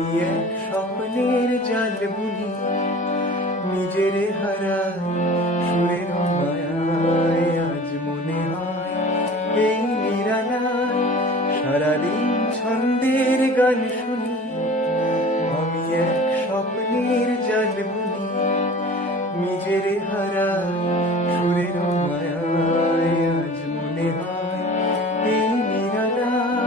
আমি এক স্বপ্নের জাল বুনি, নিজের হারাই সুরের মায়ায়। আজ মনে হয় এই নিরালায় সারাদিন ছন্দের গান শুনি। আমি এক স্বপ্নের জাল বুনি, নিজের হারাই সুরের মায়ায়। আজ মনে হয় এই নিরালায়।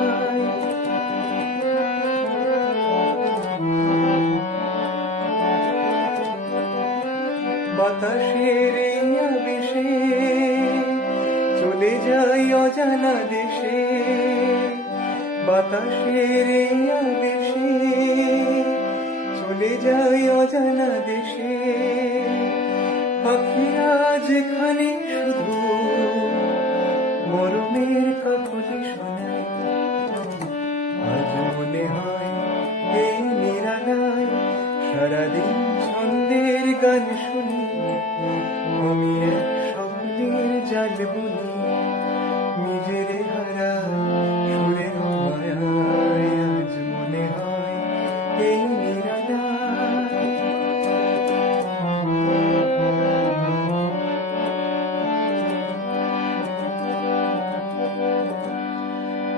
বাতাসের এই আবেশে চলে যাই অজানা দেশে। বাতাসের এই আবেশে চলে যাই অজানা দেশে। পাখিরা যেখানে শুধু মরমের কাকলি শোনায়। আজ মনে হয় এই নিরালায় সারাদিন ছন্দের গান শুনি। আমি এক স্বপ্নের জাল বুনি, নিজের হারাই সুরের মায়ায়। আজ মনে হয় এই নিরালায়।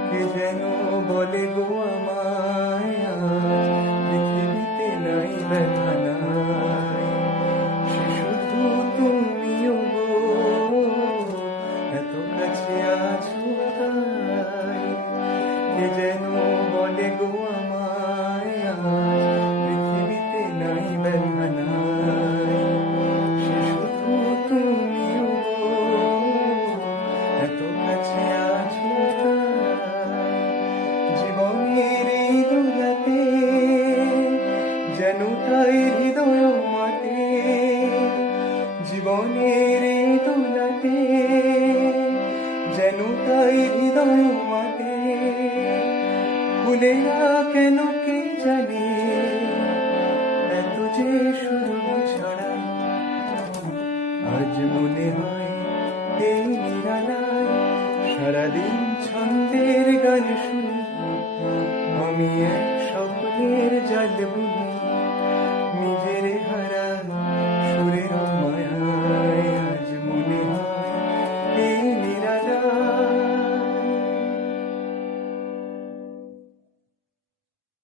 কে যেন বলে গো আমায়, পৃথিবীতে নাই ব্যথা নাই, সে শুধু তুমিও গো, এত কাছে আছো তাই। কে যেন বলে গো আমায়, পৃথিবীতে নাই ব্যথা নাই, সে শুধু তুমিও গো, এত কাছে আছো তাই। জীবনের এই দোলাতে যেন তাই হৃদয় মাতে। জীবনের এই দোলাতে যেন তাই হৃদয় মাতে। ভুলেরা কেন কে জানে এত যে সুর ছড়ায়। আজ মনে হয় এই নিরালায় সারাদিন ছন্দের গান শুনি। আমি এক স্বপ্নের জাল বুনি, নিজের হারাই সুরের